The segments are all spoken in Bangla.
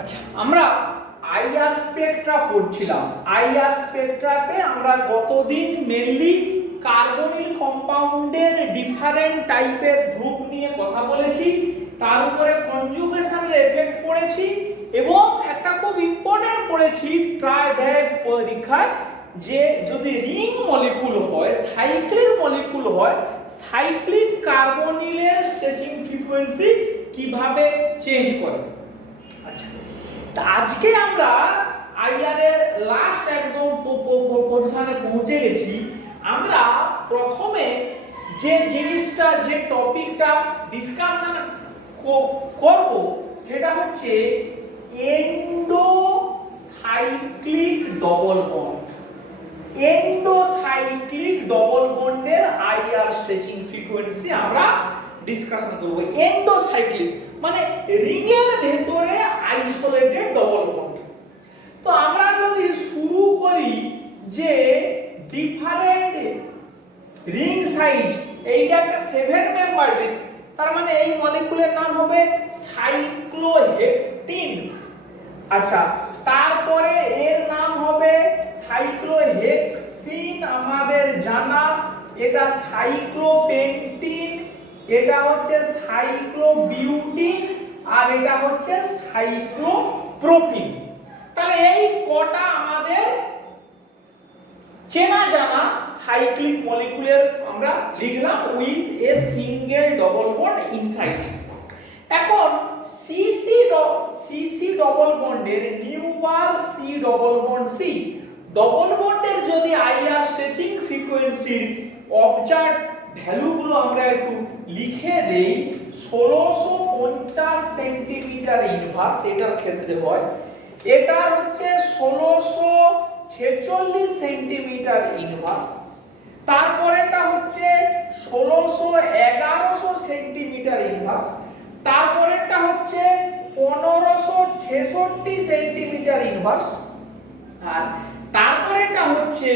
আচ্ছা, আমরা আইআর স্পেকট্রা পড়ছিলাম। আইআর স্পেকট্রাতে আমরা গতদিন মেনলি কার্বনিল কম্পাউন্ডের ডিফারেন্ট টাইপের গ্রুপ নিয়ে কথা বলেছি, তার উপরে কনজুগেশনের এফেক্ট পড়েছি এবং একটা খুব ইম্পর্টেন্ট পড়েছি প্রায় পরীক্ষায়, যে যদি রিং মলিকুল হয়, সাইক্লিক মলিকুল হয়, সাইক্লিক কার্বনিলের স্ট্রেচিং ফ্রিকোয়েন্সি কিভাবে চেঞ্জ করে। আচ্ছা, আজকে আমরা আইআর এর লাস্ট একদম পজিশনে পৌঁছে গেছি। আমরা প্রথমে যে জিনিসটা, যে টপিকটা ডিসকাশন করব সেটা হচ্ছে এন্ডোসাইক্লিক ডবল বন্ড। এন্ডোসাইক্লিক ডবল বন্ডের আইআর স্ট্রেচিং ফ্রিকোয়েন্সি আমরা ডিসকাশন করব। এন্ডোসাইক্লিক মানে রিং এর ভেতরে আইসোলেটেড ডবল বন্ড। তো আমরা যদি শুরু করি যে ডিফারেন্ট রিং সাইজ, এইটা একটা 7 মেম্বার রিং, তার মানে এই মলিকুলের নাম হবে সাইক্লোহেপটিন। আচ্ছা, তারপরে এর নাম হবে সাইক্লোহেক্সিন, আমাদের জানা, এটা সাইক্লোপেন্টিন, এটা হচ্ছে সাইক্লোবিউটিন, আর এটা হচ্ছে সাইক্লোপ্রোপিন। তাহলে এই কটা আমাদের চেনা জানা সাইক্লিক মলিকুলের আমরা লিখলাম with a single double bond inside. এখন সিসি ডবল বন্ডের number C double bond C double বন্ডের যদি আইআর স্ট্রেচিং ফ্রিকোয়েন্সির অবজার্ভ ভ্যালুগুলো আমরা একটু লিখে দেই। 1650 সেন্টিমিটার ইনভার্স এটার ক্ষেত্রে হয়, এটা হচ্ছে 1646 সেন্টিমিটার ইনভার্স, তারপরেটা হচ্ছে 1100 সেন্টিমিটার ইনভার্স, তারপরেরটা হচ্ছে 1566 সেন্টিমিটার ইনভার্স, আর তারপরেটা হচ্ছে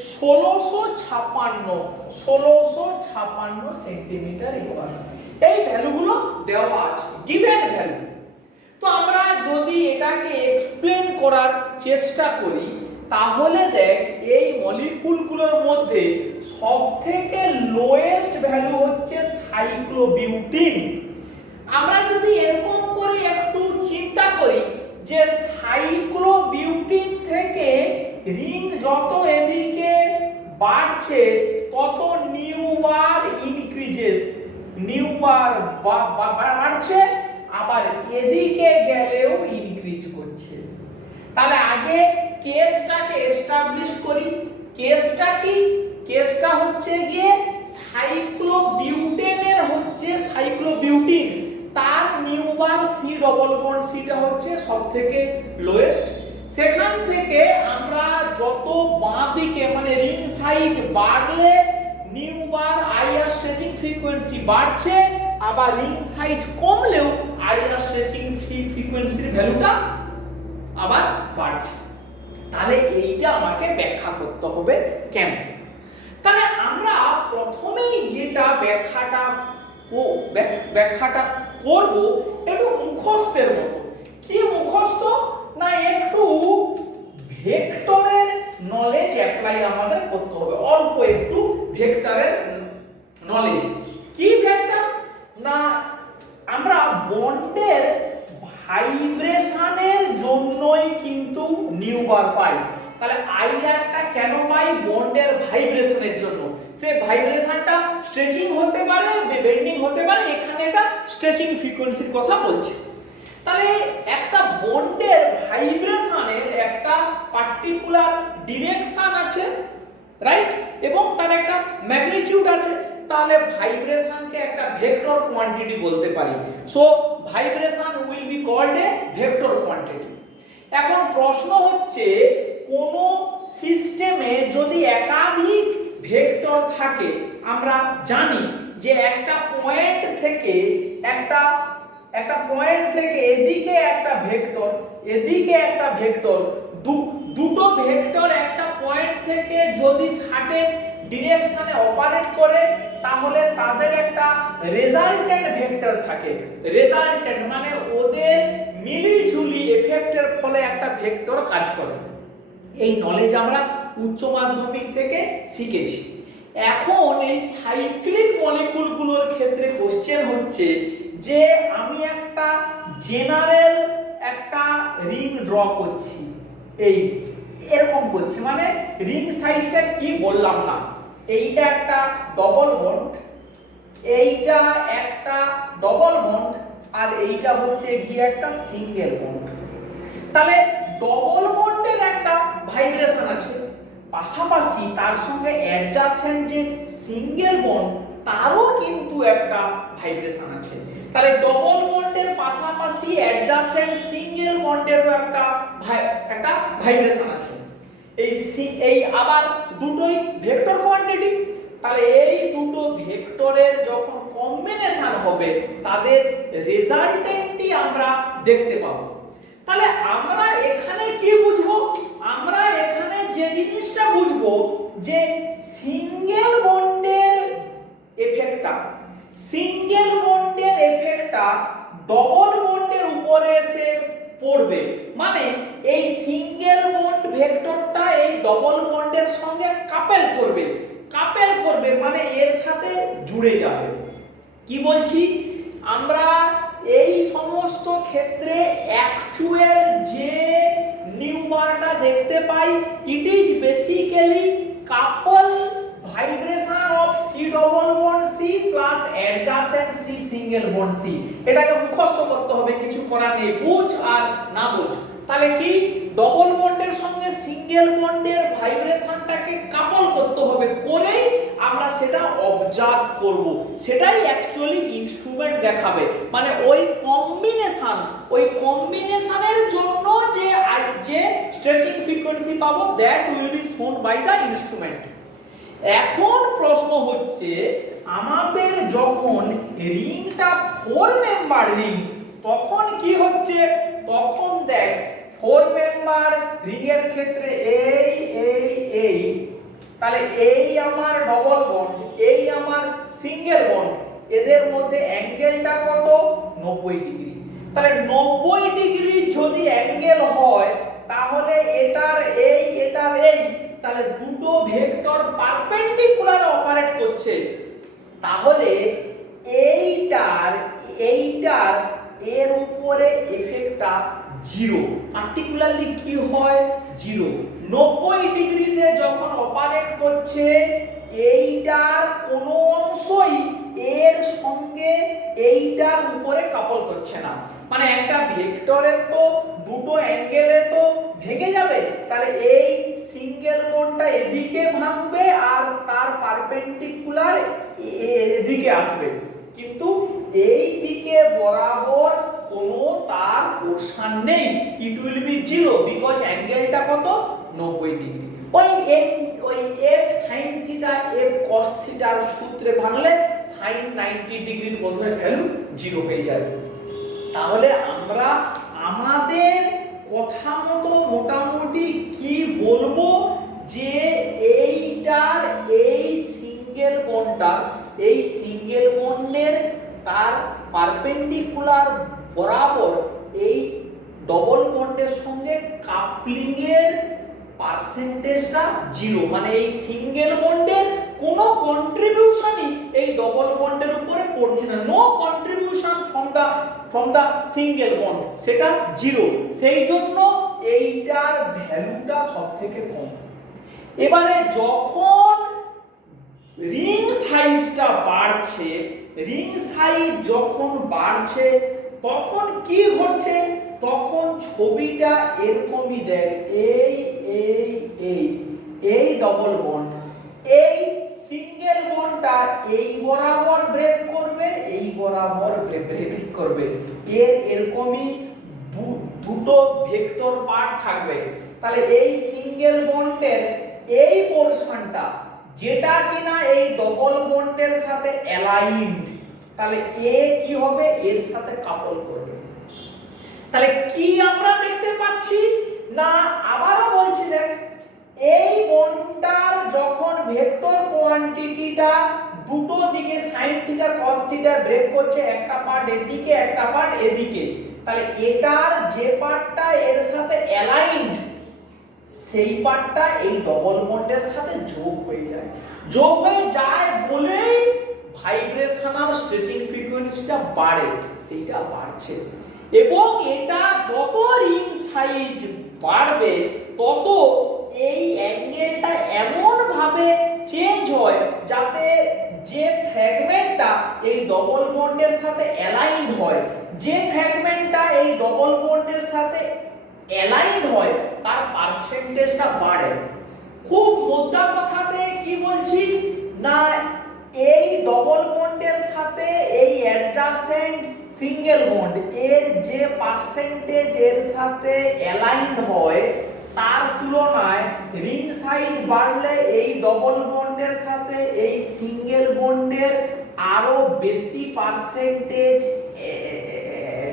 1656 সেন্টিমিটার ইনভার্স। এই ভ্যালুগুলো দেওয়া আছে, গিভেন ভ্যালু। তো আমরা যদি এটাকে এক্সপ্লেন করার চেষ্টা করি তাহলে দেখ, এই মলিকুলগুলোর মধ্যে সবথেকে লোয়েস্ট ভ্যালু হচ্ছে সাইক্লোবিউটিন। আমরা যদি এরকম করে একটু চিন্তা করি যে সাইক্লোবিউটিন থেকে রিং যত এদিকে বাড়ছে তত নিউবার ইনক্রিজেস, নিউবার বাড়ছে, আবার এদিকে গেলেও ইনক্রিজ করছে। তাহলে আগে কেসটাকে এস্টাবলিশ করি। কেসটা কি? কেসটা হচ্ছে গিয়ে সাইক্লোবিউটেনের হচ্ছে সাইক্লোবিউটিন, তার নিউবার সি ডবল বন্ড সিটা হচ্ছে সবথেকে লোয়েস্ট। সেখান থেকে আমরা যত বাঁ দিকে মানে রিং সাইজ বাড়লে নিউবার আইআর স্ট্রেচিং ফ্রিকোয়েন্সি বাড়ছে, আবার রিং সাইজ কমলেও আইআর স্ট্রেচিং ফ্রিকোয়েন্সির ভ্যালুটা আবার বাড়ছে। তাহলে এইটা আমাকে ব্যাখ্যা করতে হবে কেন। তাহলে আমরা প্রথমেই যেটা ব্যাখ্যাটা করব একটু মুখস্থের মতো। কি মুখস্থ না, একটু ভেক্টরের নলেজ অ্যাপ্লাই আমাদের করতে হবে, অল্প একটু ভেক্টরের নলেজ। কি ভেক্টর না, আমরা বন্ডের ভাইব্রেশনের জন্যই কিন্তু নিউবার পাই। তাহলে আইআরটা কেন পাই? বন্ডের ভাইব্রেশনের জন্য। সে ভাইব্রেশনটা স্ট্রেচিং হতে পারে, বেন্ডিং হতে পারে, এখানে এটা স্ট্রেচিং ফ্রিকোয়েন্সির কথা বলছি। তাহলে একটা বন্ডের ভাইব্রেশনের একটা পার্টিকুলার ডিরেকশন আছে, রাইট, এবং তার একটা ম্যাগনিটিউড আছে। তাহলে ভাইব্রেশনকে একটা ভেক্টর কোয়ান্টিটি বলতে পারি। So vibration will be called a vector quantity. এখন প্রশ্ন হচ্ছে, কোন সিস্টেমে যদি একাধিক ভেক্টর থাকে, আমরা জানি যে একটা পয়েন্ট থেকে এদিকে একটা ভেক্টর, এদিকে একটা ভেক্টর, দুটো ভেক্টর একটা পয়েন্ট থেকে যদি সার্টেন ডিরেকশনে অপারেট করে তাহলে তাদের একটা রেজাল্টেন্ট ভেক্টর থাকে। রেজাল্টেন্ট মানে ওদের মিলিঝুলি এফেক্ট বলে একটা ভেক্টর কাজ করে। এই নলেজ আমরা উচ্চ মাধ্যমিক থেকে শিখেছি। এখন এই সাইক্লিক মলিকুলগুলোর ক্ষেত্রে কোশ্চেন হচ্ছে যে আমি একটা জেনারেল একটা রিং ড্র করছি, এই এরকম করছি, মানে রিং সাইজটা কি বললাম না, এইটা একটা ডবল বন্ড, এইটা একটা ডবল বন্ড, আর এইটা হচ্ছে গিয়ে একটা সিঙ্গেল বন্ড। তাহলে ডবল বন্ডের একটা ভাইব্রেশন আছে, পাশাপাশি তার সঙ্গে অ্যাডজাসেন্ট যে সিঙ্গেল বন্ড তারও কিন্তু একটা ভাইব্রেশন আছে। তাহলে ডবল বন্ডের পাশাপাশি অ্যাডজাসেন্ট সিঙ্গেল বন্ডেরও একটা ভাইব্রেশন আছে। এই আবার দুটোই ভেক্টর কোয়ান্টিটি, তাহলে এই দুটো ভেক্টরের যখন কম্বিনেশন হবে তাদের রেজাল্টেন্টই আমরা দেখতে পাবো। তাহলে আমরা এখানে কি বুঝবো, আমরা এখানে যে জিনিসটা বুঝবো যে সিঙ্গেল বন্ডের এফেক্টটা ডবল বন্ডের উপরে এসে পড়বে, মানে এই সিঙ্গেল বন্ড ভেক্টরটা এই ডবল বন্ডের সঙ্গে কাপেল করবে, মানে এর সাথে জুড়ে যাবে। কি বলছি, আমরা এই সমস্ত ক্ষেত্রে অ্যাকচুয়াল যে নিউমারটা দেখতে পাই, it is basically couple vibration of C double bond C plus adjacent C single bond C. এটাকে মুখস্থ করতে হবে, কিছু করার নেই, বুঝ আর না বুঝ। তাহলে কি ডবল বন্ডের সঙ্গে সিঙ্গেল বন্ডের ভাইব্রেশনটাকে কাপল করতে হবে, করেই আমরা সেটা অবজার্ভ করব, সেটাই অ্যাকচুয়ালি ইনস্ট্রুমেন্ট দেখাবে। মানে ওই কম্বিনেশনের জন্য যে স্ট্রেচিং ফ্রিকোয়েন্সি পাবো, that will be shown by the instrument. এখন প্রশ্ন হচ্ছে আমাদের যখন রিংটা 4 মেম্বার রিং, তখন কি হচ্ছে, তখন দেখ 4 মেম্বার রিং এর ক্ষেত্রে এই তাহলে এই আমার ডবল বন্ড, এই আমার সিঙ্গেল বন্ড, এদের মধ্যে অ্যাঙ্গেলটা কত, 90 ডিগ্রি। তাহলে 90 ডিগ্রি যদি অ্যাঙ্গেল হয় তাহলে এটার এই, তাহলে দুটো ভেক্টর পারপেন্ডিকুলার অপারেট করছে, তাহলে এইটার এর উপরে এফেক্টটা জিরো, পার্টিকুলারলি কি হয়, জিরো। 90 ডিগ্রিতে যখন অপারেট করছে এইটার কোনো অংশই এর সঙ্গে এইটার উপরে কাপল করছে না, মানে একটা ভেক্টরের তো দুটো অ্যাঙ্গেলে তো ভেঙে যাবে, তাহলে এই সিঙ্গেল বন্ডটা এদিকে ভাঙবে আর তার পারপেন্ডিকুলার এদিকে আসবে, কিন্তু এই দিকে বরাবর কোনো তার পোরশন নেই, it will be zero because অ্যাঙ্গেলটা কত, 90 ডিগ্রি। ওই f sin theta f cos থিটার সূত্রে ভাঙলে sin 90 ডিগ্রির বোধহয় ভ্যালু জিরো হয়ে যাবে। তাহলে আমরা আমাদের কথা মতো মোটামুটি কি বলবো, যে এইটার এই সিঙ্গেল বন্ডের তার পারপেন্ডিকুলার বরাবর এই ডবল বন্ডের সঙ্গে কাপলিং এর পার্সেন্টেজটা জিরো, মানে এই সিঙ্গেল বন্ডের কোনো কন্ট্রিবিউশনই এই ডবল বন্ডের উপরে পড়ছে না, no contribution from the single bond, সেটা জিরো, সেই জন্য এইটার ভ্যালুটা সবথেকে কম। এবারে যখন রিং সাইজটা বাড়ছে, রিং সাইজ যখন বাড়ছে তখন কি ঘটছে, তখন ছবিটা এরকমই দেখ, এই ডবল বন্ড, এই সিঙ্গেল বন্ডটা এই বরাবর ব্রেক করবে, এই বরাবর ব্রেক করবে, এরকমই দুটো ভেক্টর পার্ট থাকবে। তাহলে এই সিঙ্গেল বন্ডের এই পোরশনটা যেটা কিনা এই ডবল বন্ডের সাথে অ্যালাইনড, তাহলে এ কি হবে, এর সাথে কাপল করবে। তাহলে কি আমরা দেখতে পাচ্ছি না, আবারও বলছি দেখ, এই বন্ডটার যখন ভেক্টর কোয়ান্টিটিটা দুটো দিকে sin theta cos theta break করছে, একটা পার্ট এদিকে একটা পার্ট এদিকে, তাহলে এটার যে পার্টটা এর সাথে অ্যালাইনড সেই পার্টটা এই ডবল বন্ডের সাথে যোগ হয়ে যায়, যোগ হয়ে যায় বলেই ভাইব্রেশনাল স্ট্রেচিং ফ্রিকোয়েন্সিটা বাড়ে, সেইটা বাড়ছে। এবং এটা যত রিং সাইজ বাড়বে তত এই অ্যাঙ্গেলটা এমন ভাবে চেঞ্জ হয় যাতে যে ফ্র্যাগমেন্টটা এই ডবল বন্ডের সাথে অ্যালাইনড হয়, যে ফ্র্যাগমেন্টটা এই ডবল বন্ডের সাথে অ্যালাইনড হয় তার পার্সেন্টেজটা বাড়ে। খুব মোদ্দা কথাতে কি বলছি না, এই ডবল বন্ডের সাথে এই অ্যাডজাসেন্ট সিঙ্গেল বন্ড এর যে পার্সেন্টেজ এর সাথে অ্যালাইনড হয় তার তুলনায় রিং সাইজ বাড়লে এই ডবল বন্ডের সাথে এই সিঙ্গেল বন্ডের আরো বেশি পার্সেন্টেজ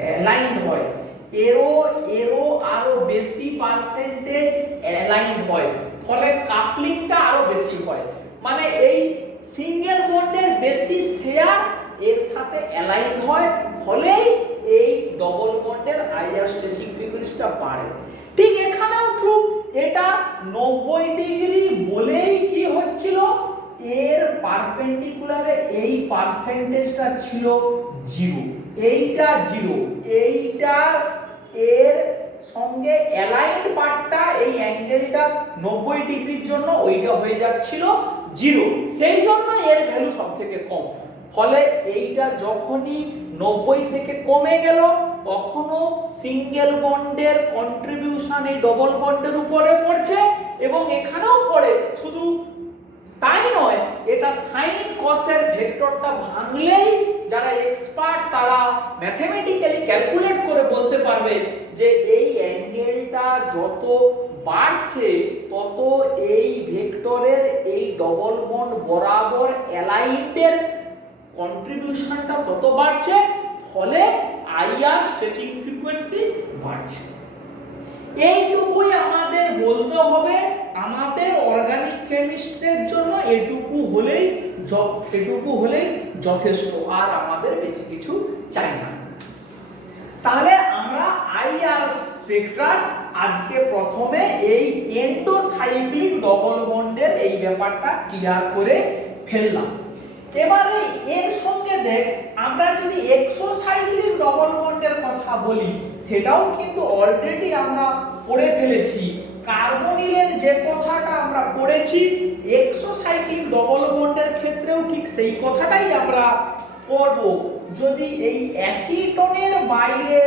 অ্যালাইনড হয়, এরও আরো বেশি পার্সেন্টেজ অ্যালাইনড হয়, ফলে কাপলিংটা আরো বেশি হয়। মানে এই সিঙ্গেল বন্ডের বেশি শেয়ার এর সাথে অ্যালাইন হয়, ফলে এই ডবল বন্ডের আইআর স্ট্রেচিং ফ্রিকোয়েন্সিটা বাড়ে। ঠিক এখানেও ঠিক এটা 90 ডিগ্রি বলেই কি হচ্ছিল, এর পারপেন্ডিকুলারে এই পার্সেন্টেজটা ছিল 0, এইটা 0, এইটার এর সঙ্গে অ্যালাইনড পার্টটা এই অ্যাঙ্গেলটা 90 ডিগ্রির জন্য ওইটা হয়ে যাচ্ছিল 0, সেই জন্য এর ভ্যালু সবথেকে কম। ফলে এইটা যখনই 90 থেকে কমে গেল তখনও সিঙ্গেল বন্ডের কন্ট্রিবিউশন এই ডবল বন্ডের উপরে পড়ছে এবং এখানেও পড়ে। শুধু তাই নয়, এটা সাইন কসের ভেক্টরটা ভাঙলেই যারা এক্সপার্ট তারা ম্যাথমেটিক্যালি ক্যালকুলেট করে বলতে পারবে যে এই অ্যাঙ্গেলটা যত বাড়ছে তত এই ভেক্টরের এই ডবল বন্ড বরাবর অ্যালাইনডের কন্ট্রিবিউশনটা তত বাড়ছে, ফলে আইআর স্ট্রেচিং ফ্রিকোয়েন্সি বাড়ছে। এইটুকুই আমাদের বলতে হবে, আমাদের অর্গানিক কেমিস্ট্রির জন্য এটুকু হলেই যথেষ্ট, আর আমাদের বেশি কিছু চাই না। তাহলে আমরা আইআর স্পেকট্রাম আজকে প্রথমে এই এন্ডোসাইক্লিক ডবল বন্ডের এই ব্যাপারটা ক্লিয়ার করে ফেললাম। এবারে এর সঙ্গে দেখ আমরা যদি এক্সোসাইক্লিক ডবল বন্ডের কথা বলি সেটাও কিন্তু অলরেডি আমরা পড়ে ফেলেছি। কার্বনিলের যে কথাটা আমরা পড়েছি এক্সোসাইক্লিক ডবল বন্ডের ক্ষেত্রেও ঠিক সেই কথাটাই আমরা পড়ব। যদি এই অ্যাসিটোনের বাইরে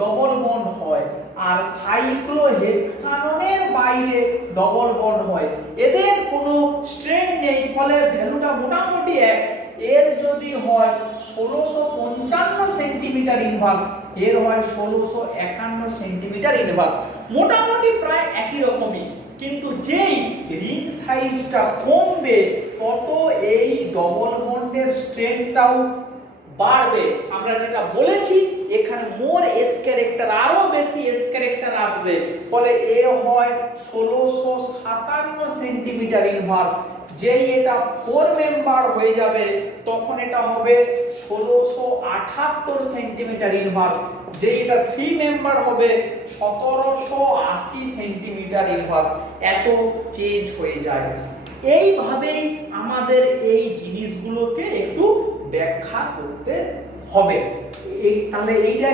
ডবল বন্ড হয় আর সাইক্লোহেক্সানোনের বাইরে ডবল বন্ড হয়, এদের কোনো স্ট্রেন নেই, ফলে ভ্যালুটা মোটামুটি এক। এর যদি হয় 1655 সেন্টিমিটার ইনভার্স, এর হয় 1651 সেন্টিমিটার ইনভার্স, মোটামুটি প্রায় একই রকমই। কিন্তু যেই রিং সাইজটা কমবে তত এই ডবল বন্ডের স্ট্রেনটাও বাড়বে। আমরা যেটা বলেছি এখানে মোর এস ক্যারেক্টার, আরো বেশি এস ক্যারেক্টার আসবে, ফলে এ হয় 1657 সেন্টিমিটার ইনভার্স। যেই এটা 4 মেম্বার হয়ে যাবে তখন এটা হবে 1678 সেন্টিমিটার ইনভার্স। যেই এটা 3 মেম্বার হবে 1780 সেন্টিমিটার ইনভার্স। এত চেঞ্জ হয়ে যায়। এইভাবেই আমাদের এই জিনিসগুলোকে একটু ব্যাখ্যা করতে হবে। তাহলে এইটা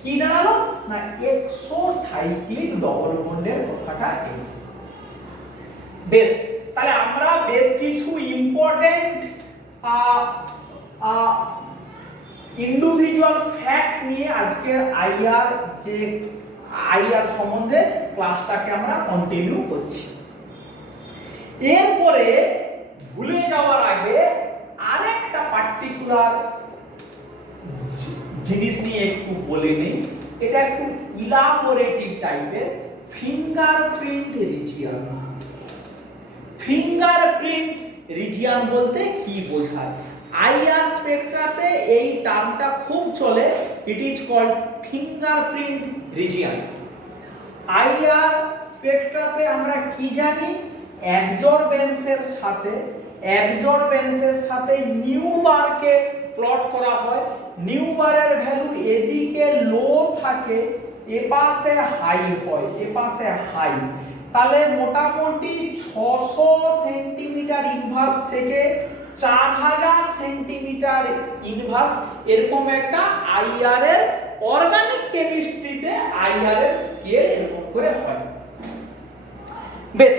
কি দাঁড়ালো না, এক্সোসাইক্লিক ডবল বন্ডের কথাটা এই। বেশ, তাহলে আমরা বেশ কিছু ইম্পর্টেন্ট ইন্ডিভিজুয়াল ফ্যাক্ট নিয়ে আজকের আইআর সম্বন্ধে ক্লাসটাকে আমরা কন্টিনিউ করছি। এরপরে ভুলে যাওয়ার আগে আরেকটা পার্টিকুলার জিনিস নিয়ে একটু বলে নিই। এটা একটু ইলাবোরেটিভ টাইপের, ফিঙ্গারপ্রিন্ট রিজিয়ন। ফিঙ্গারপ্রিন্ট রিজিয়ন বলতে কি বোঝায়? আইআর স্পেকট্রাতে এই টার্মটা খুব চলে। It is called fingerprint region. IR স্পেকট্রাতে আমরা কি জানি? অ্যাবজর্বেন্সের সাথে নিউবারকে প্লট করা হয়, নিউ বারের ভ্যালু এদিকে লো থাকে, এপাশে হাই হয়, এপাশে হাই, তাহলে মোটামুটি 600 সেন্টিমিটার ইনভার্স থেকে 4000 সেন্টিমিটার ইনভার্স এরকম একটা আইআর এর অর্গানিক কেমিস্ট্রিতে আইআর এর স্কেল এরকম করে হয়। বেশ,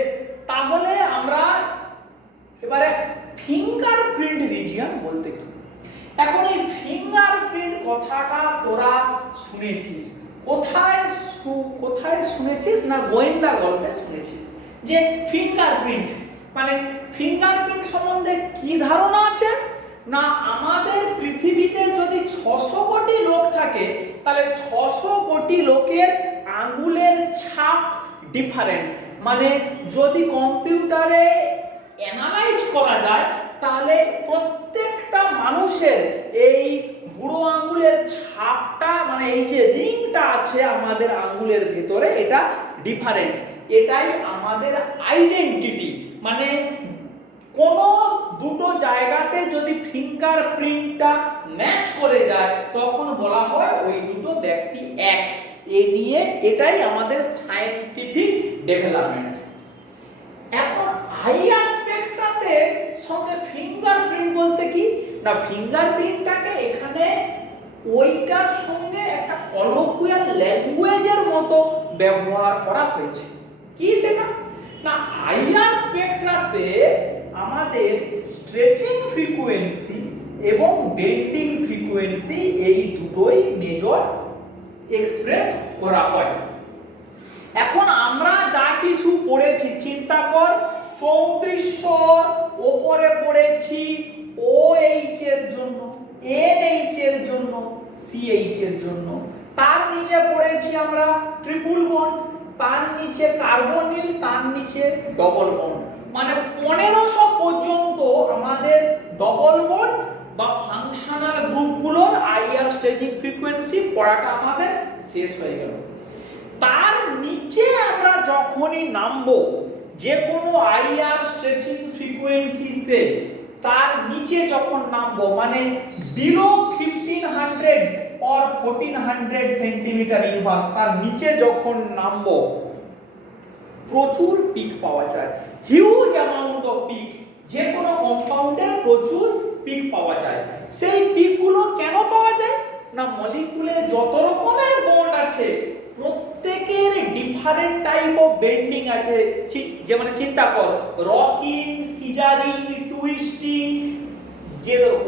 তাহলে আমরা এবারে ফিঙ্গারপ্রিন্ট রিজিয়ন বলতে কি, এখন এই ফিঙ্গারপ্রিন্ট কথাটা তোরা শুনেছিস, কোথায় শুনেছিস না গোয়েন্দা গল্পে শুনেছিস যে ফিঙ্গারপ্রিন্ট মানে ফিঙ্গারপ্রিন্ট সম্বন্ধে কি ধারণা আছে না আমাদের পৃথিবীতে যদি 600 কোটি লোক থাকে তাহলে 600 কোটি লোকের আঙ্গুলের ছাপ ডিফারেন্ট, মানে যদি কম্পিউটারে অ্যানালাইজ করা যায় তাহলে প্রত্যেকটা মানুষের এই বুড়ো আঙ্গুলের ছাপটা মানে এই যে রিংটা আছে আমাদের আঙ্গুলের ভেতরে এটা ডিফারেন্ট, এটাই আমাদের আইডেন্টিটি। মানে কোনো দুটো জায়গাতে যদি ফিঙ্গারপ্রিন্টটা ম্যাচ করে যায় তখন বলা হয় ওই দুটো ব্যক্তি এক, এ নিয়ে এটাই আমাদের সায়েন্টিফিক ডেভেলপমেন্ট। এখন আইআর স্পেকট্রাতে সঙ্গে ফিঙ্গারপ্রিন্ট বলতে কি না ফিঙ্গারপ্রিন্টটাকে এখানে ওইটার সঙ্গে একটা কলোকুয়াল ল্যাঙ্গুয়েজের মতো ব্যবহার করা হয়েছে। কি সেটা না আইআর স্পেকট্রাতে আমাদের স্ট্রেচিং ফ্রিকোয়েন্সি এবং বেন্ডিং ফ্রিকোয়েন্সি এই দুটোই মেজর এক্সপ্রেস করা হয়। এখন আমরা যা কিছু পড়েছি চিন্তা কর, 3400 ওপরে পড়েছি OH এর জন্য, NH এর জন্য, CH এর জন্য, তার নিচে পড়েছি আমরা ট্রিপল বন্ড, তার নিচে কার্বনিল, তার নিচে ডবল বন্ড, মানে 1500 পর্যন্ত আমাদের ডবল বন্ড বা ফাংশনাল গ্রুপগুলোর আইআর স্ট্রেচিং ফ্রিকোয়েন্সি পড়াটা আমাদের শেষ হয়ে গেল। তার নিচে আমরা যখনই নামবো যে কোনো আইআর স্ট্রেচিং ফ্রিকোয়েন্সিতে তার নিচে যখন নামবো মানে বিলো 1500 or 1400 সেন্টিমিটার ইনভার্স তার নিচে যখন নামবো প্রচুর পিক পাওয়া যায়, হিউজ অ্যামাউন্ট অফ পিক, যে কোনো কম্পাউন্ডের প্রচুর পিক পাওয়া যায়। সেই পিকগুলো কেন পাওয়া যায় না মলিকুলে যত রকমের বন্ড আছে প্রত্যেকের ডিফারেন্ট টাইপ অফ বেন্ডিং আছে, যেমন চিন্তা কর রকিং, সিজারিং, টুইস্টিং,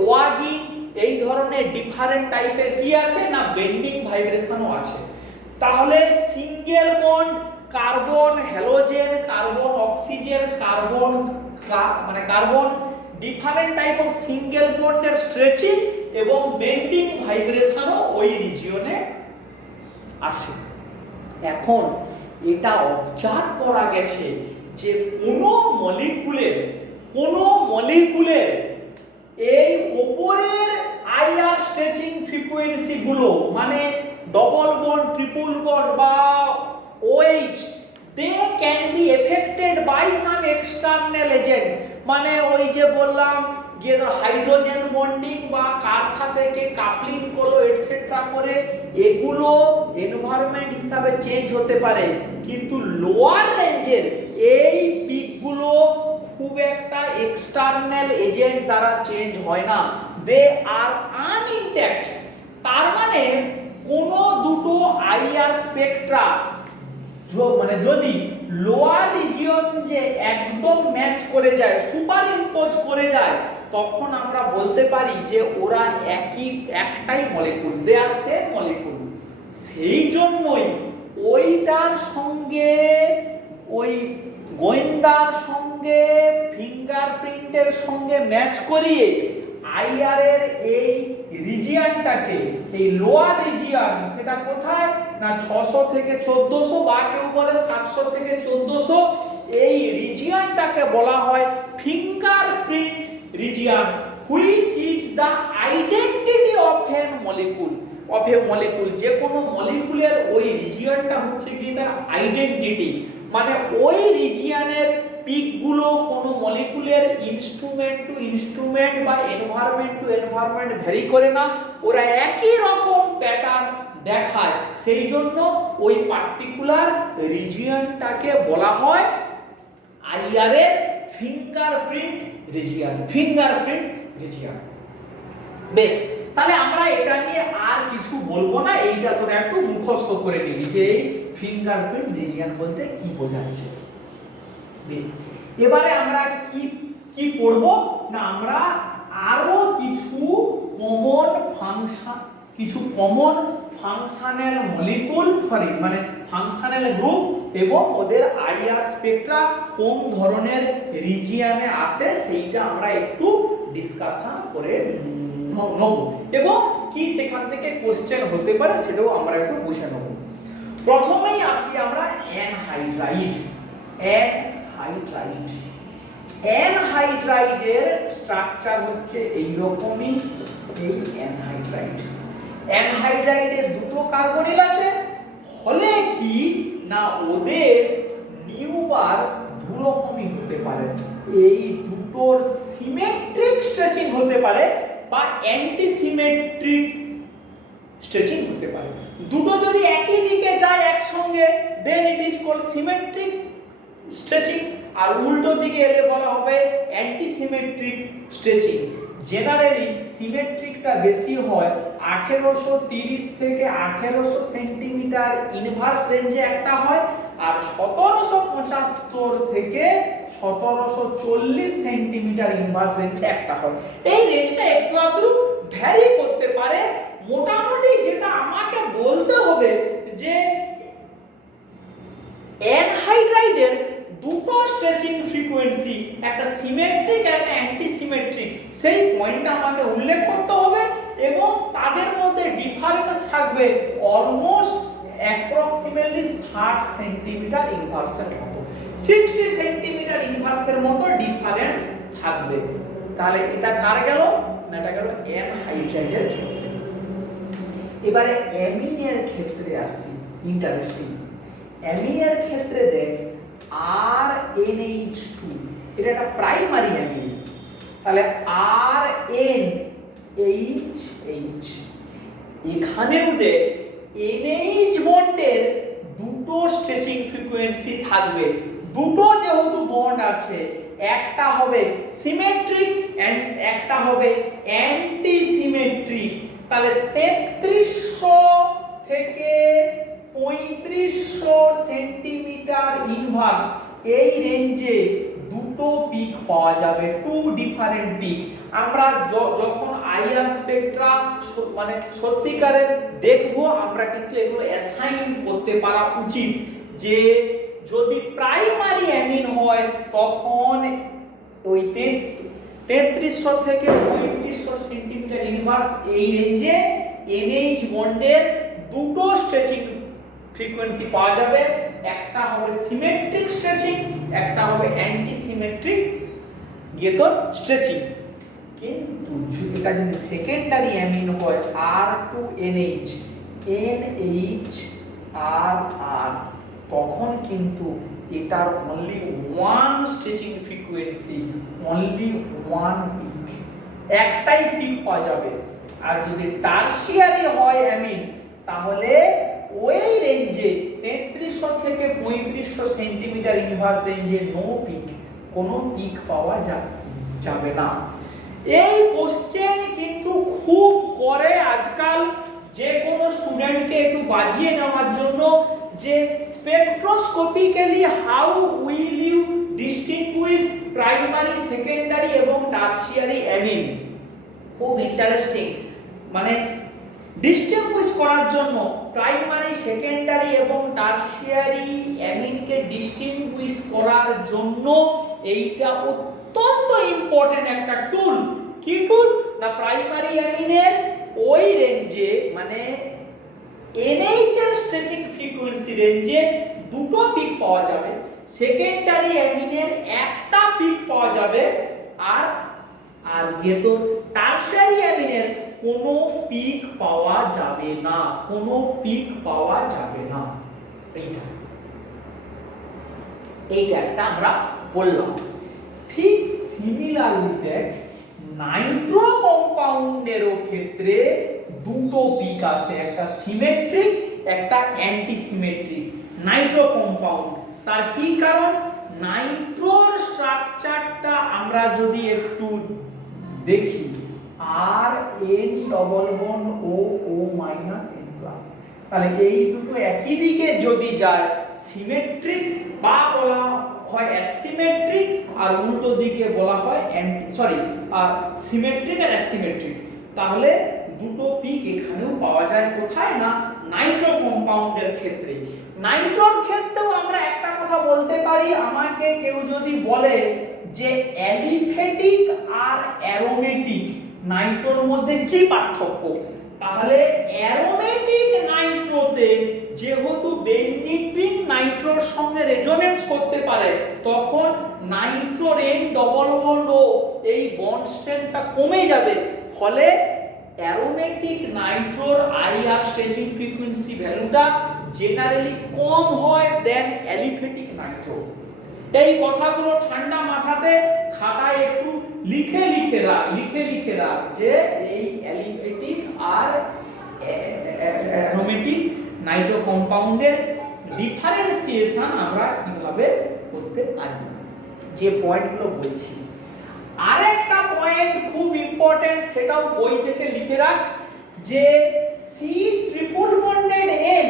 ওয়াগিং, এই ধরনের ডিফারেন্ট টাইপের কি আছে না বেন্ডিং ভাইব্রেশনও আছে। তাহলে single bond carbon halogen, carbon oxygen, carbon মানে carbon different type of single বন্ডের স্ট্রেচিং এবং বেন্ডিং ভাইব্রেশনও ওই রিজিয়নে আসে। এখন এটা অবজার্ভ করা গেছে যে কোনো মলিকুলের এই উপরের আইআর স্ট্রেচিং ফ্রিকোয়েন্সি গুলো মানে ডবল বন্ড, ট্রিপল বন্ড বা OH they can be affected by some external agent, মানে ওই যে বললাম যে হাইড্রোজেন বন্ডিং বা কার সাথে কে কাপলিং করলো এটসেট্রা করে এগুলো এনভায়রনমেন্ট হিসাবে চেঞ্জ হতে পারে, কিন্তু লোয়ার রেঞ্জের এই পিকগুলো খুব একটা এক্সটার্নাল এজেন্ট দ্বারা চেঞ্জ হয় না, দে আর আনইনট্যাক্ট। তার মানে কোনো দুটো আইআর স্পেকট্রা মানে যদি লোয়ার রিজিয়ন যে একদম ম্যাচ করে যায়, সুপার ইম্পোজ করে যায়, তখন আমরা বলতে পারি যে ওরা একটাই মলিকুল, দে আর সেম মলিকুল। সেই জন্যই ওইটার সঙ্গে ওই গোয়েন্দার সঙ্গে ফিঙ্গারপ্রিন্টের সঙ্গে ম্যাচ করিয়ে আইআর এর এই রিজিয়নটাকে, এই লোয়ার রিজিয়ন সেটা কোথায় না 600 থেকে 1400 বা কেউ বলে 700 থেকে 1400, এই রিজিয়নটাকে বলা হয় fingerprint region, which is the identity of A molecule. যে কোনো মলিকুলের ওই রিজিয়নটা হচ্ছে কি তার আইডেন্টিটি, মানে ওই রিজিয়নের পিকগুলো কোনো মলিকুলের ইনস্ট্রুমেন্ট টু ইনস্ট্রুমেন্ট বা এনভায়রনমেন্ট টু এনভায়রনমেন্ট ভ্যারি করে না, ওরা একই রকম প্যাটার্ন দেখায়। সেই জন্য ওই পার্টিকুলার রিজিয়নটাকে বলা হয় আইআর এর ফিঙ্গারপ্রিন্ট রিজিয়ন, ফিঙ্গারপ্রিন্ট রিজিয়ন। বেশ, তাহলে আমরা এটা নিয়ে আর কিছু বলবো না, এইটা তোরা একটু মুখস্থ করে নিবি যে এই ফিঙ্গারপ্রিন্ট রিজিয়ন বলতে কি বোঝাচ্ছে। বেশ, এবারে আমরা কি কি পড়ব না, আমরা আরো কিছু কমন ফাংশনাল মলিকুল মানে ফাংশনাল গ্রুপ এবং ওদের আইআর স্পেকট্রা কোন ধরনের রিজিয়নে আসে সেইটা আমরা একটু ডিসকাশন করে নেব এবং কি সেখান থেকে কোশ্চেন হতে পারে সেটাও আমরা একটু বুঝে নেব। প্রথমেই আসি আমরা অ্যানহাইড্রাইড। অ্যানহাইড্রাইডের স্ট্রাকচার হচ্ছে এইরকমই, এই অ্যানহাইড্রাইডের দুটো কার্বনিল আছে, ফলে কি না ওদের নিউবার দু রকমই হতে পারে। এই দুটোর সিমেট্রিক স্ট্রেচিং হতে পারে বা অ্যান্টি সিমেট্রিক স্ট্রেচিং হতে পারে। দুটো যদি একই দিকে যায় একসঙ্গে then it is called symmetric stretching, আর উল্টো দিকে এলে বলা হবে অ্যান্টি সিমেট্রিক স্ট্রেচিং। জেনারেলি সিমেট্রিকটা বেশি হয় 1830 থেকে 1800 সেন্টিমিটার ইনভার্স রেঞ্জে একটা হয়, আর 1775 থেকে 1740 সেন্টিমিটার ইনভার্স রেঞ্জে একটা হয়। এই রেঞ্জটা একটু আধটু ভ্যারি করতে পারে। মোটামুটি যেটা আমাকে বলতে হবে যে অ্যানহাইড্রাইডের দুটো স্ট্রেচিং ফ্রিকোয়েন্সি, একটা সিমেট্রিক আর একটা অ্যান্টি সিমেট্রিক, সেই পয়েন্টটা আমাকে উল্লেখ করতে হবে এবং তাদের মধ্যে ডিফারেন্স থাকবে অলমোস্ট অ্যাপ্রক্সিমেটলি 60 সেন্টিমিটার ইনভার্সের মতো, 60 সেন্টিমিটার ইনভার্সের মতো ডিফারেন্স থাকবে। তাহলে এটা কার গেল না, এটা গেল অ্যানহাইড্রাইডের ক্ষেত্রে। এবারে অ্যামিনের ক্ষেত্রে আসি। ইন্টারেস্টিং, অ্যামিনের ক্ষেত্রে দেখ RNH2, এটা একটা প্রাইমারি অ্যামিন। তাহলে RNHH, এখানেও দেখ NH বন্ডের দুটো স্ট্রেচিং ফ্রিকোয়েন্সি থাকবে। দুটো যেহেতু বন্ড আছে, একটা হবে সিমেট্রিক এন্ড একটা হবে অ্যান্টি সিমেট্রিক। তাহলে 3300 থেকে 3500 সেন্টিমিটার ইনভার্স এই রেঞ্জে দুটো পিক পাওয়া যাবে, টু ডিফারেন্ট পিক। আমরা যখন আইআর স্পেকট্রা মানে সত্যিকারের দেখবো, আমরা কিন্তু এগুলো অ্যাসাইন করতে পারা উচিত যে যদি প্রাইমারি অ্যামিন হয় তখন ওই 3300 থেকে 3500 সেন্টিমিটার ইনভার্স এই রেঞ্জে NH বন্ডের দুটো স্ট্রেচিং ফ্রিকোয়েন্সি পাওয়া যাবে। একটা হবে সিমেট্রিক স্ট্রেচিং, একটা হবে অ্যান্টি সিমেট্রিক গেতর স্ট্রেচিং। কিন্তু এটা যদি সেকেন্ডারি অ্যামিন হয় R2NH, NH R, তখন কিন্তু এটার only one stretching frequency, only one peak, একটাই পিক পাওয়া যাবে। আর যদি টারসিয়ারি হয় অ্যামিন, তাহলে ওই রেঞ্জে 3300 থেকে 3500 সেন্টিমিটার ইনভার্স রেঞ্জে নো পিক, কোনো পিক পাওয়া যাবে না। এই কোশ্চেন কিন্তু খুব করে আজকাল যে কোনো স্টুডেন্টকে একটু বাজিয়ে নেওয়ার জন্য, যে spectroscopically how will you distinguish primary, secondary এবং টারসিয়ারি অ্যামিন। খুব ইন্টারেস্টিং, মানে ডিস্টিংগুইশ করার জন্য প্রাইমারি, সেকেন্ডারি এবং টারসিয়ারি অ্যামিনকে ডিস্টিংগুইশ করার জন্য এইটা অত্যন্ত ইম্পর্টেন্ট একটা টুল। কি টুল না, প্রাইমারি অ্যামিনের ওই রেঞ্জে মানে NH এর স্ট্রেচিং ফ্রিকোয়েন্সি রেঞ্জে দুটো পিক পাওয়া যাবে, সেকেন্ডারি অ্যামিনের একটা পিক পাওয়া যাবে, আর যেহেতু টারসিয়ারি অ্যামিনের কোনো পিক পাওয়া যাবে না, কোনো পিক পাওয়া যাবে না। এইটা একটা আমরা বললাম। ঠিক সিমিলারলি দেখ নাইট্রো কম্পাউন্ডেরও ক্ষেত্রে দুটো পিক আছে, একটা সিমেট্রিক একটা অ্যান্টি সিমেট্রিক নাইট্রো কম্পাউন্ড। তার কি কারণ, নাইট্রোর স্ট্রাকচারটা আমরা যদি একটু দেখি আর এন ডবল বন্ড ও ও মাইনাস এন প্লাস, তাহলে এই দুটো একই দিকে যদি যায় সিমেট্রিক বা বলা হয় অ্যাসিমেট্রিক, আর উল্টো দিকে বলা হয় সিমেট্রিক আর অ্যাসিমেট্রিক। তাহলে দুটো পিক এখানেও পাওয়া যায়, কোথায় না নাইট্রো কম্পাউন্ডের ক্ষেত্রে। নাইট্রোর ক্ষেত্রেও আমরা একটা কথা বলতে পারি, আমাকে কেউ যদি বলে যে অ্যালিফেটিক আর অ্যারোমেটিক নাইট্রোর মধ্যে কি পার্থক্য, তাহলে অ্যারোমেটিক নাইট্রোতে যেহেতু বেঞ্জিন রিং নাইট্রোর সঙ্গে রেজোনেন্স করতে পারে, তখন নাইট্রোর এন ডবল বন্ড ও এই বন্ড স্ট্রেংথটা কমে যাবে, ফলে অ্যারোমেটিক নাইট্রোর আইআর স্টেজিং ফ্রিকোয়েন্সি ভ্যালুটা জেনারেলি কম হয় দেন অ্যালিফেটিক নাইট্রো। এই কথাগুলো ঠান্ডা মাথাতে খাতায় একটু লিখে লিখে রাখ যে এই অ্যালিফেটিক আর অ্যারোমেটিক নাইট্রো কম্পাউন্ডের ডিফারেন্সিয়েশন আমরা কিভাবে করতে পারি, যে পয়েন্টগুলো বলছি। আরেকটা পয়েন্ট খুব ইম্পর্টেন্ট, সেটাও বই থেকে লিখে রাখ, যে সি ট্রিপল বন্ডেড এন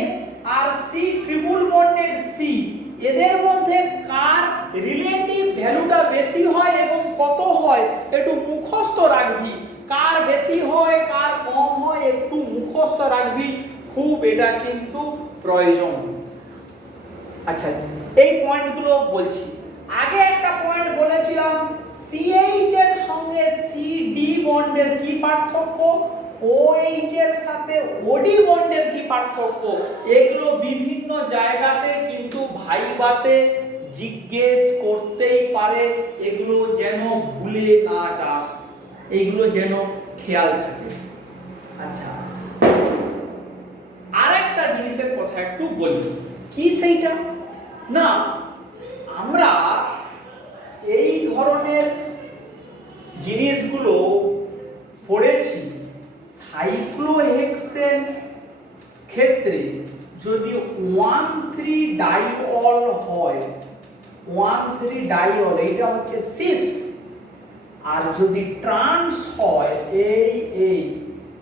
আর সি ট্রিপল বন্ডেড সি এদের মধ্যে কার রিলেটিভ ভ্যালুটা বেশি হয় এবং কত হয় একটু মুখস্থ রাখবি, কার বেশি হয় কার কম হয় একটু মুখস্থ রাখবি, খুব এটা কিন্তু প্রয়োজন। আচ্ছা, এই পয়েন্টগুলো বলছি। আগে একটা পয়েন্ট বলেছিলাম CH এর সঙ্গে CD বন্ডের কি পার্থক্য, OH এর সাথে OD বন্ডের কি পার্থক্য, এগুলো বিভিন্ন জায়গাতে কিন্তু ভাইবাতে জিজ্ঞেস করতেই পারে, এগুলো যেন ভুলে না যাস, এগুলো যেন খেয়াল থাকে। আচ্ছা, আরেকটা জিনিসের কথা একটু বলি, কি সেইটা না, আমরা এই ধরনের জিনিসগুলো পড়েছি। সাইক্লোহেক্সেন ক্ষেত্রে যদি 1,3 ডাইঅল হয়, 1,3 ডাইঅল এটা হচ্ছে সিস, আর যদি ট্রান্স হয় এই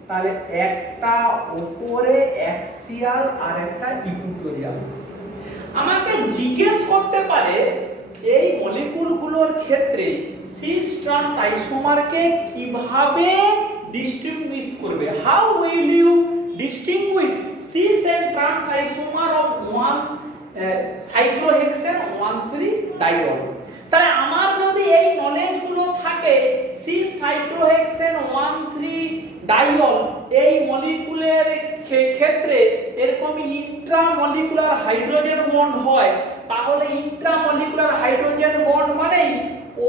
তাহলে একটা উপরে অ্যাক্সিয়াল আর একটা ইকুটোরিয়াল। আমাকে জিজ্ঞেস করতে পারে এই মলিকুলগুলোর ক্ষেত্রে সিস ট্রান্স আইসোমারকে কিভাবে ডিস্টিংগুইশ করবে, how will you distinguish cis and trans isomer of one cyclohexane 1,3 diol. তাহলে আমার যদি এই নলেজগুলো থাকে, সিস সাইক্লোহেক্সেন 1,3 ডাইঅল এই মলিকুলের ক্ষেত্রে এরকম ইন্ট্রামলিকুলার হাইড্রোজেন বন্ড হয়, তাহলে ইন্ট্রামলিকুলার হাইড্রোজেন বন্ড মানেই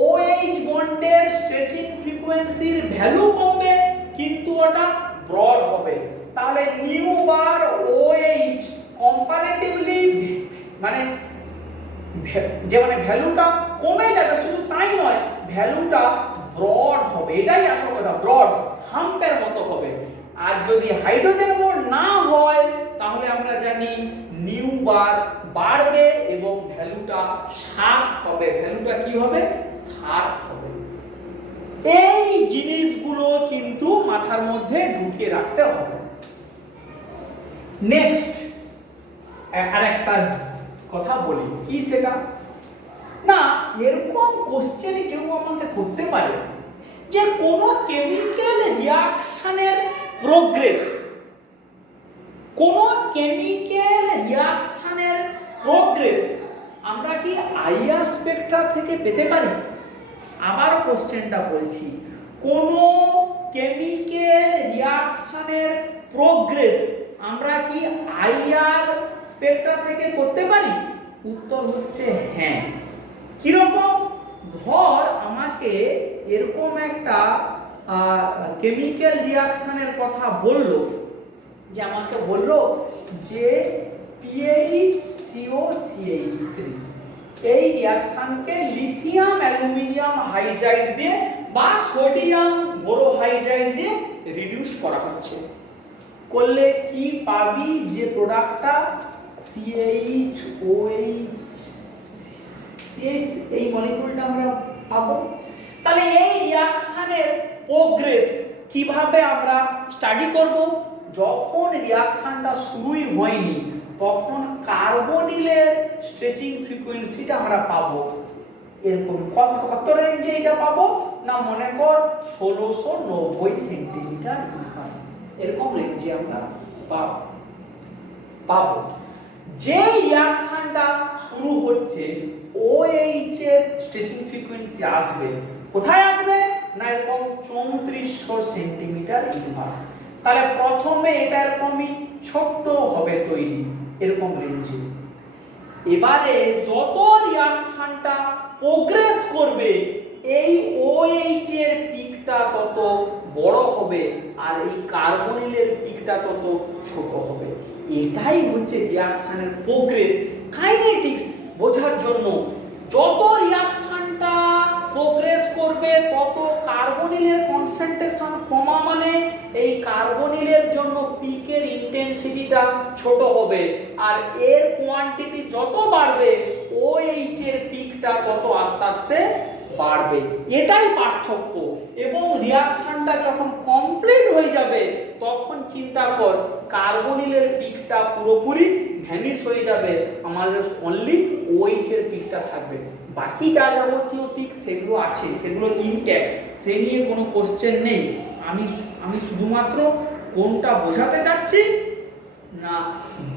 OH বন্ডের স্ট্রেচিং ফ্রিকোয়েন্সির ভ্যালু কমবে কিন্তু ওটা ব্রড হবে। তাহলে নিউ বার OH কম্পারেটিভলি মানে ভ্যালুটা কমে যাবে, শুধু তাই নয় ভ্যালুটা ব্রড হবে, এটাই আসল কথা, ব্রড হাম্পের মতো হবে। আর যদি হাইড্রোজেন বন্ড না হয় তাহলে আমরা জানি নিউ বার বাড়বে এবং ভ্যালুটা শার্প হবে, ভ্যালুটা কি হবে শার্প হবে। এই জিনিসগুলো কিন্তু মাথার মধ্যে ঢুকিয়ে রাখতে হবে। নেক্সট আরেকটা কথা বলি, কি সেটা না, এরকম কোশ্চেন কেউ আমাকে করতে পারে যে কোন কেমিক্যাল রিঅ্যাকশনের প্রোগ্রেস, আমরা কি আইআর স্পেকট্রা থেকে পেতে পারি? আবার কোশ্চেনটা বলছি, কোন কেমিক্যাল রিঅ্যাকশনের প্রোগ্রেস আমরা কি আইআর স্পেকট্রা থেকে করতে পারি? উত্তর হচ্ছে হ্যাঁ। কিরকম? ধর আমাকে এরকম একটা কেমিক্যাল রিঅ্যাকশনের কথা বললো, যে আমাকে বললো যে PaCO CH3, এই রিঅ্যাকশনকে লিথিয়াম অ্যালুমিনিয়াম হাইড্রাইড দিয়ে বা সোডিয়াম বোরোহাইড্রাইড দিয়ে রিডিউস করা হচ্ছে। করলে কি পাবি, যে প্রোডাক্টটা CH OH এই মলিকিউলটা আমরা পাবো। তাহলে এই রিঅ্যাকশনের প্রোগ্রেস কিভাবে আমরা স্টাডি করব? যখন রিঅ্যাকশনটা শুরুই হয়নি তখন কার্বনিলের স্ট্রেচিং ফ্রিকোয়েন্সিটা আমরা পাবো এরকম কত রেঞ্জে এটা পাবো না, মনে কর 1690 সেন্টিমিটার ইনভার্স, এরকম রেঞ্জে আমরা পাবো। যে রিঅ্যাকশনটা শুরু হচ্ছে OH এর স্ট্রেচিং ফ্রিকোয়েন্সি আসবে কোথায় আসবে না, এরকম 3400 সেন্টিমিটার ইনভার্স। তাহলে প্রথমে এটা এরকমই ছোট্ট হবে তৈরি এরকম রেঞ্জে। এবারে যত রিঅ্যাকশনটা প্রোগ্রেস করবে এই OH এর পিকটা তত বড় হবে আর এই কার্বনিলের পিকটা তত ছোট হবে। এটাই হচ্ছে রিঅ্যাকশনের প্রোগ্রেস। কাইনেটিক্স বোঝার জন্য যত রিঅ্যাকশনটা প্রোগ্রেস করবে তত কার্বনিলের কনসেন্ট্রেশন কমা, মানে এই কার্বনিলের জন্য পিকের ইন্টেন্সিটিটা ছোট হবে আর এর কোয়ান্টিটি যত বাড়বে OH এর পিকটা তত আস্তে আস্তে বাড়বে। এটাই পার্থক্য। এবং রিঅ্যাকশনটা যখন কমপ্লিট হয়ে যাবে তখন চিন্তা কর কার্বনিলের পিকটা পুরোপুরি ভ্যানিশ হয়ে যাবে, আমাদের অনলি OH এর পিকটা থাকবে। বাকি যা যাবতীয় পিক সেগুলো আছে, সেগুলো ইনট্যাক্ট, সে নিয়ে কোনো কোশ্চেন নেই। আমি শুধুমাত্র কোনটা বোঝাতে চাচ্ছি না,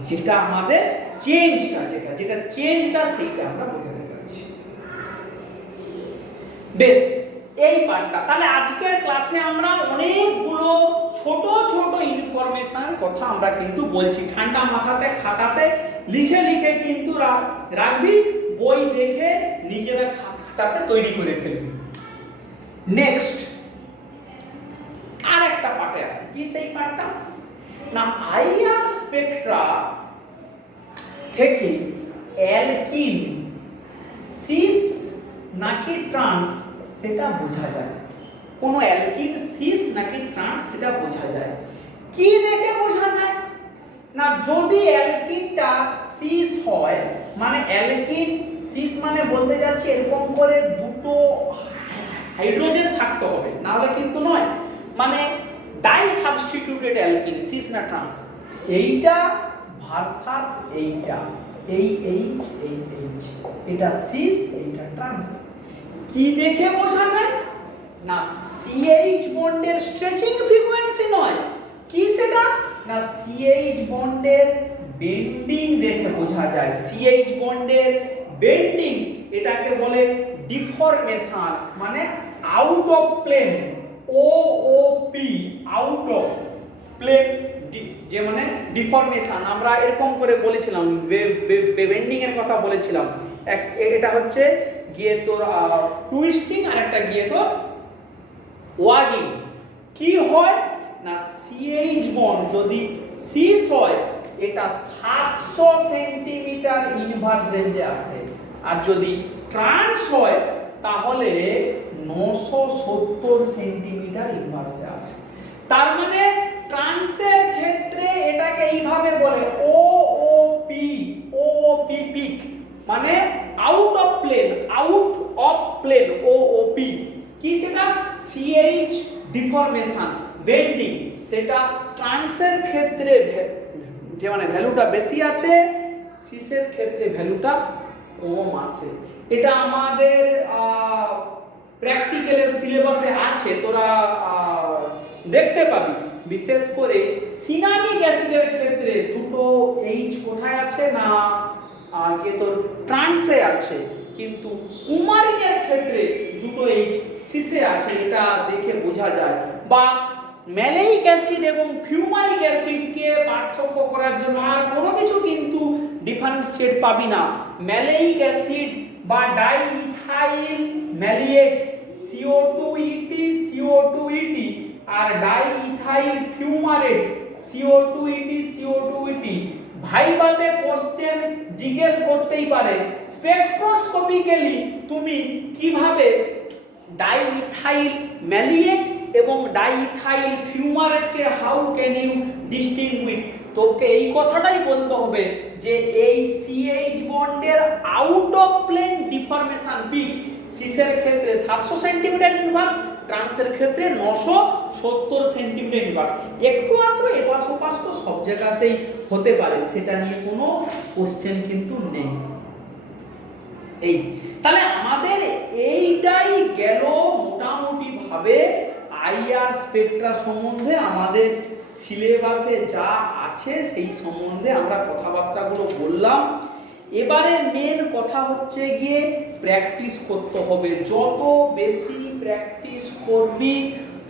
যেটা আমাদের চেঞ্জটা যেটা চেঞ্জটা সেইটা আমরা বোঝাতে চাচ্ছি। বেশ, এই পার্টটা তাহলে আজকের ক্লাসে আমরা অনেকগুলো ছোট ছোট ইনফরমেশনের কথা আমরা কিন্তু বলছি। ঠান্ডা মাথাতে খাতাতে লিখে লিখে কিন্তু রাখবি, বই দেখে নিজেরা খাতাতে তৈরি করে ফেলবি। নেক্সট আর একটা পার্টে আসি। কি সেই পার্টটা না, আইআর স্পেকট্রা থেকে অ্যালকিন সিস নাকি ট্রান্স সেটা বোঝা যায়। কোন অ্যালকিন সিস নাকি ট্রান্স সেটা বোঝা যায়। কি দেখে বোঝা যায় না, যদি অ্যালকিনটা সিস হয় মানে অ্যালকিন সিস মানে বলতে যাচ্ছে এরকম করে দুটো হাইড্রোজেন থাকতে হবে, না হলে কিন্তু নয়। মানে ডাই সাবস্টিটিউটেড অ্যালকিন সিস না ট্রান্স, এইটা ভার্সাস এইটা, এই এইচ এই এইচ, এটা সিস এইটা ট্রান্স। কি দেখে বোঝা যায় না, CH বন্ডের স্ট্রেচিং ফ্রিকোয়েন্সি নয়, কি সেটা না CH বন্ডের বেন্ডিং দেখে বোঝা যায়। CH বন্ডের বেন্ডিং, এটাকে বলে ডিফরমেশন, মানে out of plane, OOP out of plane, যে মানে ডিফরমেশন। আমরা এরকম করে বলেছিলাম, বেন্ডিং এর কথা বলেছিলাম। এটা হচ্ছে গিয়ে তোর টুইস্টিং আর একটা গিয়ে তোর ওয়াগিং। কি হয় না, CH বন্ড যদি সিস হয় এটা 700 সেন্টিমিটার ইনভার্স রেঞ্জে আসে, আর যদি ট্রান্স হয় তাহলে 970 সেন্টিমিটার ইনভার্সে আসে। তার মানে ট্রান্সের ক্ষেত্রে এটাকে এইভাবে বলে OOP পিক, মানে আউট অফ প্লেন OOP। কি সেটা CH ডিফরমেশন বেন্ডিং, সেটা ট্রান্সের ক্ষেত্রে যে মানে ভ্যালুটা বেশি আছে, সিসের ক্ষেত্রে ভ্যালুটা কম আসে। এটা আমাদের প্র্যাকটিক্যালের সিলেবাসে আছে, তোরা দেখতে পাবি। বিশেষ করে সিনামিক অ্যাসিডের ক্ষেত্রে দুটো এইচ কোথায় আছে না আগে তোর ট্রান্সে আছে, কিন্তু কুমারিনের ক্ষেত্রে দুটো এইচ সিসে আছে, এটা দেখে বোঝা যায়। বা ম্যালেইক অ্যাসিড এবং ফিউমারিক অ্যাসিডকে পার্থক্য করার জন্য আর কোনো কিছু কিন্তু ডিফারেন্সিয়েট পাবি না। ম্যালেইক অ্যাসিড বা ডাইইথাইল ম্যালিয়েট CO2ET আর ডাইইথাইল ফিউমারেট CO2ET ভাইভাতে কোশ্চেন জিজ্ঞেস করতেই পারে স্পেকট্রোস্কোপিক্যালি তুমি কিভাবে ডাইইথাইল ম্যালিয়েট এবং ডাইইথাইল ফিউমারেটকে হাউ ক্যান ইউ ডিস্টিংগুইশ, তোকে এই কথাটাই বলতে হবে যে এই সিএইচ বন্ডের out of plane deformation peak সিসের ক্ষেত্রে 700 সেন্টিমিটার ইনভার্স, ট্রান্সের ক্ষেত্রে 970 সেন্টিমিটার ইনভার্স। একটু মাত্র এপাশ ওপাশ তো সব জায়গাতেই হতে পারে, সেটা নিয়ে কোনো কোশ্চেন কিন্তু নেই। এই তাহলে আমাদের এইটাই গেল মোটামুটি ভাবে আইআর স্পেকট্রা সম্বন্ধে আমাদের সিলেবাসে যা আছে সেই সম্বন্ধে আমরা কথাবার্তাগুলো বললাম। এবারে মেন কথা হচ্ছে গিয়ে প্র্যাকটিস করতে হবে, যত বেশি প্র্যাকটিস করবি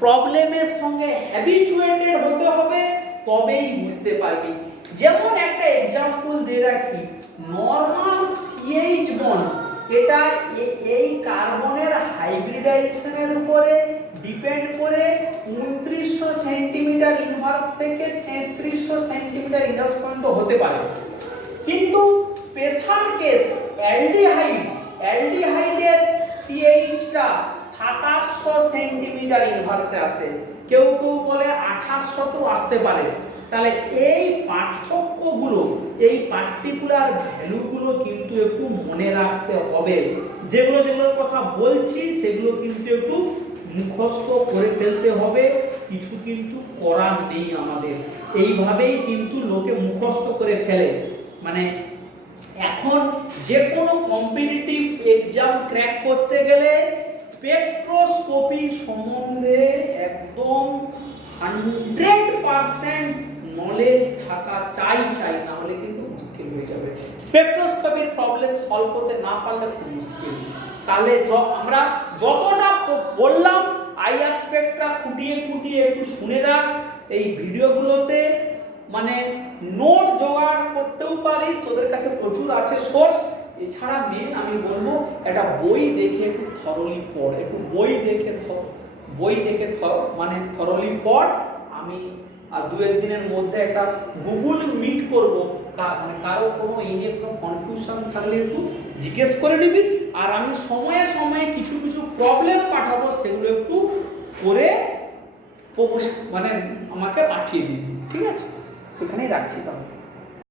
প্রবলেমের সঙ্গে হ্যাবিচুয়েটেড হতে হবে, তবেই বুঝতে পারবি। যেমন একটা এক্সাম্পল দিয়ে রাখি, নরমাল সিএইচ বন্ড এটা এই কার্বনের হাইব্রিডাইজেশনের উপরে ডিপেন্ড করে 2900 সেন্টিমিটার ইনভার্স থেকে 3300 সেন্টিমিটার ইনভার্স পর্যন্ত হতে পারে। কিন্তু স্পেশাল কেস অ্যালডিহাইডের সিএইচটা 2700 সেন্টিমিটার ইনভার্সে আসে, কেউ কেউ বলে 2800 তো আসতে পারে। তাহলে এই পার্থক্যগুলো, এই পার্টিকুলার ভ্যালুগুলো কিন্তু একটু মনে রাখতে হবে। যেগুলোর কথা বলছি সেগুলো কিন্তু একটু মুখস্থ করে ফেলতে হবে, কিছু কিন্তু করার নেই আমাদের। এইভাবেই কিন্তু লোকে মুখস্থ করে ফেলে। মানে এখন যে কোনো কম্পিটিটিভ এক্সাম ক্র্যাক করতে গেলে স্পেকট্রোস্কোপি সম্বন্ধে একদম 100% নলেজ থাকা চাই, না হলে কিন্তু মুশকিল হয়ে যাবে। স্পেকট্রোস্কোপির প্রবলেম সলভ করতে না পারলে খুব মুশকিল। তাহলে আমরা যতটা বললাম আইআর স্পেকট্রা খুঁটিয়ে খুঁটিয়ে একটু শুনে রাখ। এই ভিডিওগুলোতে মানে নোট জোগাড় করতেও পারিস, তোদের কাছে প্রচুর আছে সোর্স। এছাড়া মেন আমি বলবো একটা বই দেখে একটু থরলি পড়, একটু বই দেখে মানে থরলি পড়। আমি আর 2-1 দিনের মধ্যে একটা গুগল মিট করব, মানে কারো কোনো এই নিয়ে কোনো কনফিউশন থাকলে একটু জিজ্ঞেস করে নিবি, আর আমি সময়ে সময়ে কিছু প্রবলেম পাঠাবো, সেগুলো একটু করে মানে আমাকে পাঠিয়ে দিবি, ঠিক আছে? এখানেই রাখছি তাহলে।